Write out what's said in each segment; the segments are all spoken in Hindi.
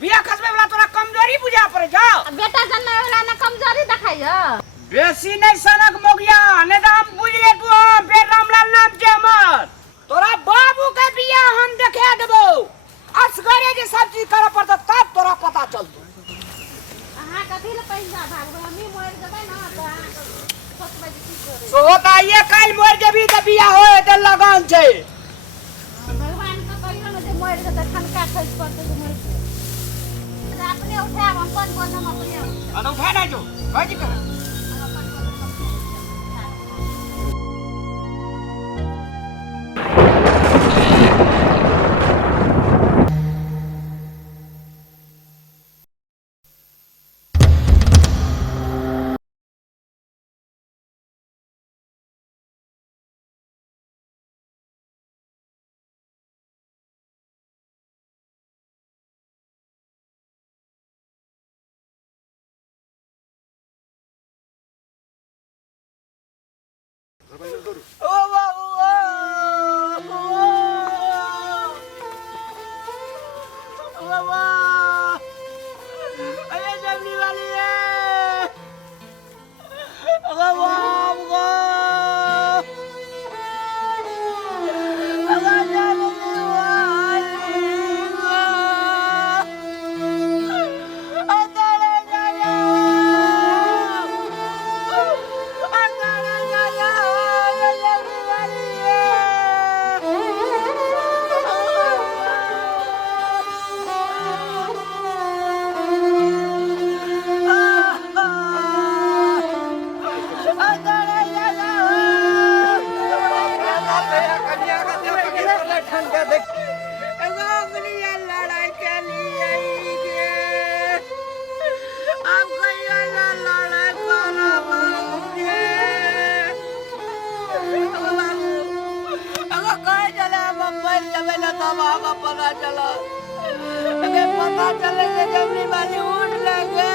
बिया खसबे वाला तोरा कमजोरी बुझा पड़े जा। बेटा जन्मे वाला ना कमजोरी दिखाइयो। बेसी नहीं सनक मोगिया ने तो हम बुझ ले तू फिर रामलाल नाम के हमर तोरा बाबू के बिया हम देखे देबो। असगरे जे सब चीज करे पड़त तब तोरा पता चलतो। अहाँ कथि ले पैसा भागबो हमी मोर देबै ना तो अहाँ सोचबै जे की करे। सो होता ये काल मोर जेबी त बिया होए त लगान छै। भगवान का कहियो ना जे मोर के ठनका खस पड़ते जे मोर के अपने उठाब हम कोन कोन हम अपने अन उठा ना जो भाई कर ओ बाबू ओ बाबा अरे जमनी वाली है ओ बाबा पता चला अगर पता चले कि जमनी वाली उठ लगे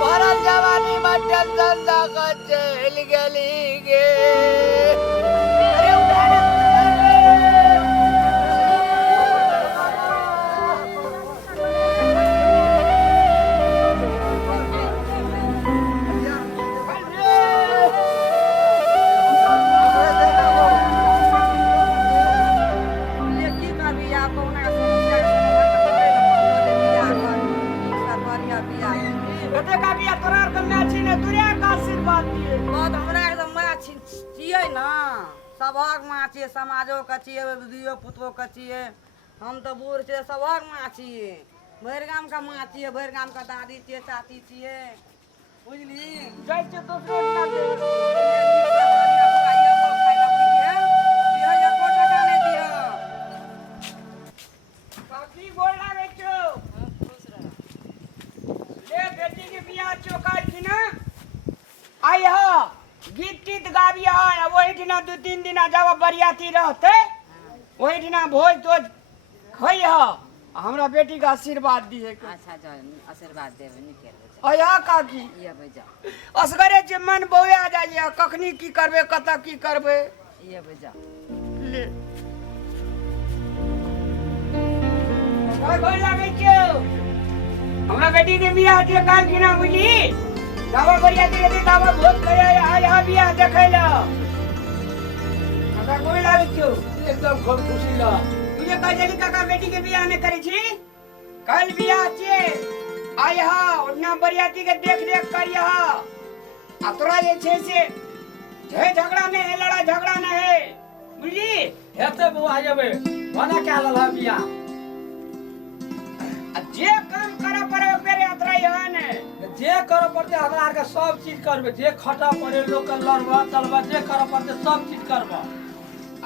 भारत जवानी में टेंशन लगा चल गली गे समाजो कचिए दियो पुतो कचिए हम तो बूढ़ छे सबक माँ छिए भर गाम का माँ छिए भर गाम का दादी छिए चाची छिए बुझली जय छे तो काकी गोल लागे छो खुश रह ले बेटी के बियाह चोकाई की ना आई हो गीत टीत गाबिया वही दिना 2-3 दिन जब बरियाती रहते वही दिना भोज तोज खई हमरा बेटी का आशीर्वाद दिए अच्छा जा आशीर्वाद देबे निकल अया काकी ये बजा असगरे जे मन बोए आ जाइए कखनी की करबे कत की करबे ये बजा ले कोई लागे छो हमरा बेटी के बियाह जे काल किना बुझी दावा बरियाती रे दावा भोज खया आया बियाह देखैला हमरा कोई लागे छो एकदम खूब खुशी ला तुझे कजली काका बेटी के बियाह ने करी छी कल बियाह छे आय हा ओना बरियाती के देख देख करिया आ तोरा जे छे से झगड़ा नहीं है लड़ा झगड़ा नहीं है बुझली हेते बुआ जेबे बना के लला बिया जे काम करे पड़े मेरे अतराई है ने जे करे पड़ते हमरा आर के सब चीज करबे जे खटा पड़े लोग के लड़वा चलवा जे करे पड़ते सब चीज करबा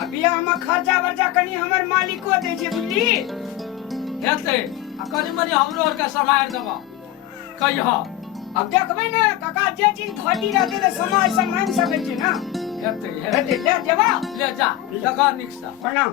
अभी हम खर्चा वर्चा कनी हमर मालिको दे छै बुझली हेते आ कनी मनी हमरो आर के समार देबा कहिया अब देखबै ने काका जे चीज घटी रहते त समाज सम्मान सकै छै ना हेते हेते ले जेबा ले जा लगा निकसा प्रणाम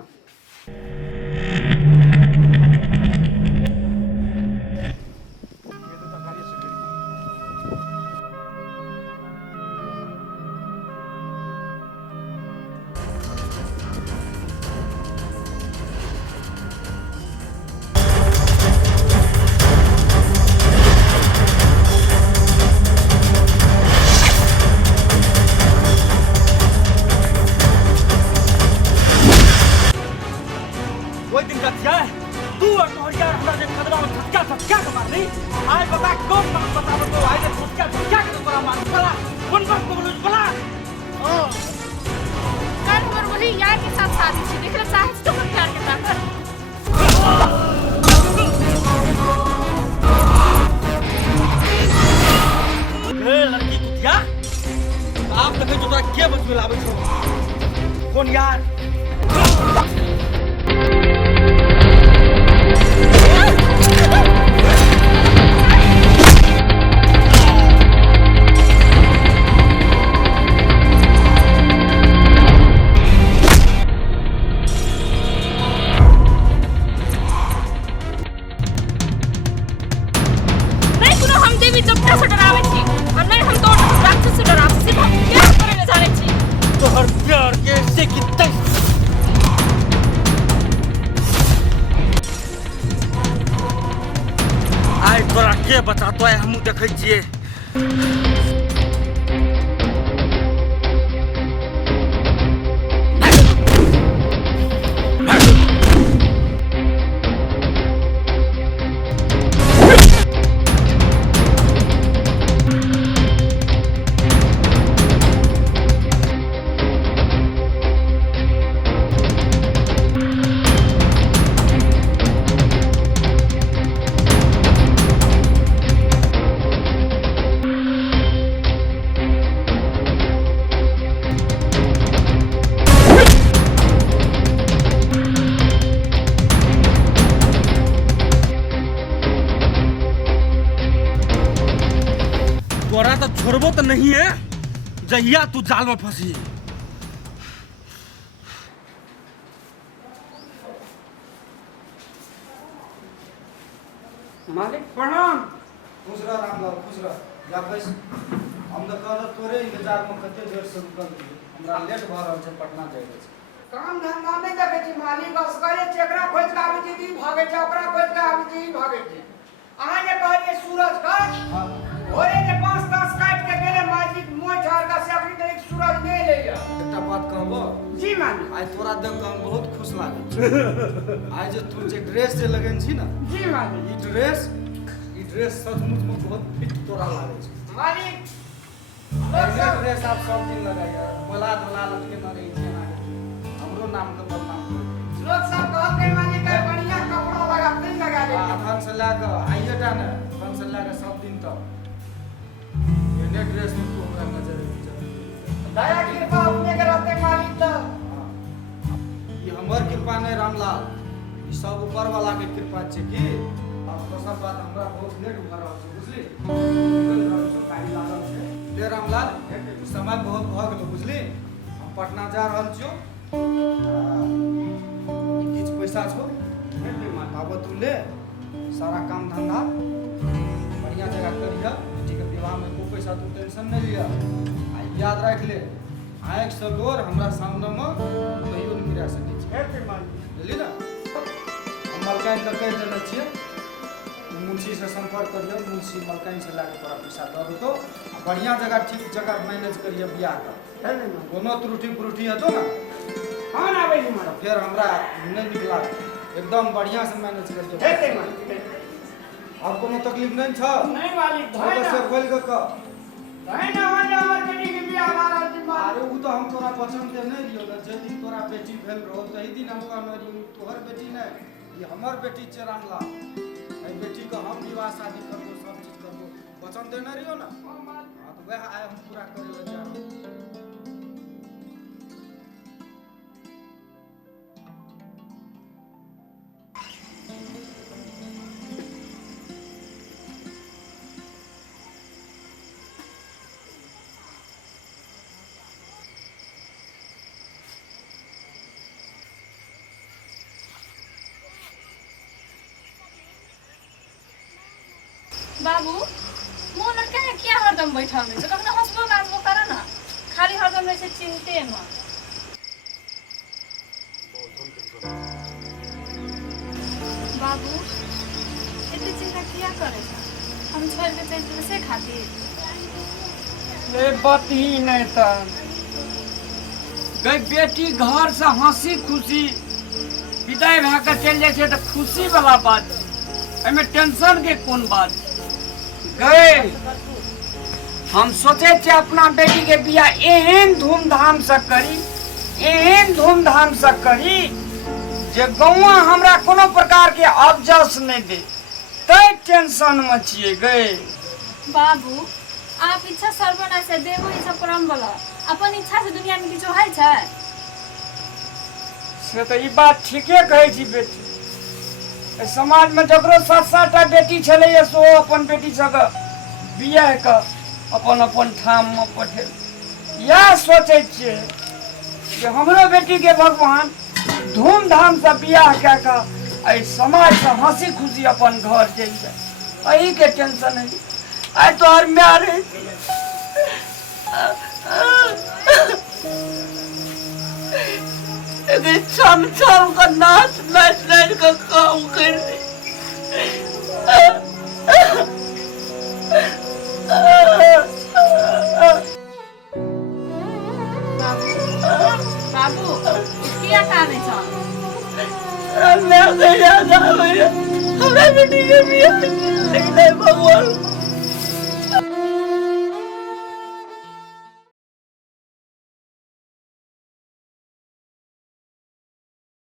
कोई दिक्कत है तू और तोहरिया हमरा जे खतरा में झटका के मारनी आज बता कौन बात बताबो तो आज झटका के तोरा मार बला कौन बात को बोलू बला कल हमर वही यार के साथ शादी छी देखले चाहे तो हम प्यार के साथ ए लड़की कुतिया आप देखे जो तोरा के बचबे लाबै छौ कौन यार के बतातो है हमू देखै छियै तोरा तो छोड़बो तो नहीं है जहिया तू जाल में फंसी मालिक प्रणाम खुश रह रामलाल खुश रह या बैस हम तो कहल तोरे इंतजार में कते देर से रुकल छी हमरा लेट भ रहल छै पटना जाय के छै काम धंधा नहीं देखे छी मालिक असगरे चेकरा खोज के आबै छी दी भागे छै ओकरा खोज के आबै छी भागे छै अहाँ जे कहलिए सूरज का हां भोरे जे 5-10 काट के गेले मालिक मोय झाड़ का से अखनी तक सूरज नहीं लेया एकटा बात कहबो जी मालिक आज तोरा देख के हम बहुत खुश लागे छी आज जे तू जे ड्रेस जे लगन छी ना जी मालिक ई ड्रेस सचमुच में बहुत फिट तोरा लागे छै मालिक ऐसे ड्रेस आप सब दिन लगाइए बोला धोला लटके न रही छै ना हमरो नाम के बदनाम लोग सब कहल के मालिक के बढ़िया कपड़ा लगा दिन लगा दे धन से लाके आइएटा ने धन से लाके सब दिन तक ये ड्रेस में तू हमरा नजर दया कृपा अपने के रहते मालिक तो ये हमर कृपा नहीं रामलाल ई सब ऊपर वाला के कृपा छै की और दोसर बात हमरा बहुत लेट भ रहल छै बुझली टाइम लागल छै ले रामलाल समय बहुत भ गेल बुझली हम पटना जा रहल छियो किछ पैसा छौ आब तू ले सारा काम धंधा बढ़िया जगह करिया बेटी के विवाह में कोई पैसा तू टेंशन नहीं लिया आ याद रख ले आँख से लोर हमरा सामने में कहियो नहीं गिरा सकै छै बुझली ना हम मलकाइन के कह देने छियै मुंशी से संपर्क करियो मुंशी मलकाइन से लाके तोरा पैसा दऽ देतो बढ़िया जगह ठीक जगह मैनेज करिए बियाह का कोनो त्रुटि हेतौ ना हाँ ना भाई मारो फिर हमरा नहीं निकला एकदम बढ़िया से मैनेज करके हेते मारो अब कोनो तकलीफ नहीं छ नहीं मालिक तो से खोल के क भाई ना हो जा हमर बेटी के बियाह हमारा जिम्मा अरे उ तो हम तोरा पसंद दे नहीं दियो जे दिन तोरा बेटी भेल रहो तही दिन हम कहनो रही तोहर बेटी नहीं ये हमर बेटी चरानला ए बेटी को हम विवाह शादी करबो सब चीज करबो वचन देने रहियो ना हां तो वह आए हम पूरा करे ले जा रहे बाबू मुँह लटका के क्या हरदम बैठा हुए कखनो हंसबो बाजबो कर ना खाली हरदम ऐसे चिंते में बाबू इतनी चिंता किया करे हम छोड़ के चल से खातिर ले बती नहीं था गई बेटी घर से हंसी खुशी विदाई भए के चल जाए तो खुशी वाला बात एमे टेंशन के कौन बात गए हम सोचे थे अपना बेटी के बियाह एहन धूमधाम से करी जे गौवा हमरा कोनो प्रकार के अबजस नहीं दे तै टेंशन में छिए गए बाबू आप इच्छा सर्वनाश से देवो इच्छा परम बोला अपन इच्छा से दुनिया में किछो है छै से तो ई बात ठीके कहै छी बेटी ए समाज में जकरो 7-7टा बेटी छलै सो अपन बेटी सब बियाह के अपन अपन ठाम में पठे या सोचै छियै जे हमरो बेटी के भगवान धूमधाम से बियाह कए के ए समाज से हंसी खुशी अपन घर चलि जाए एही के टेंशन है आई तो और मैरिज छम छम का नाच का काम कर बाबू किया काने छ मैं तो याद आ गया हमरा बेटी के बियाह लेकिन भगवान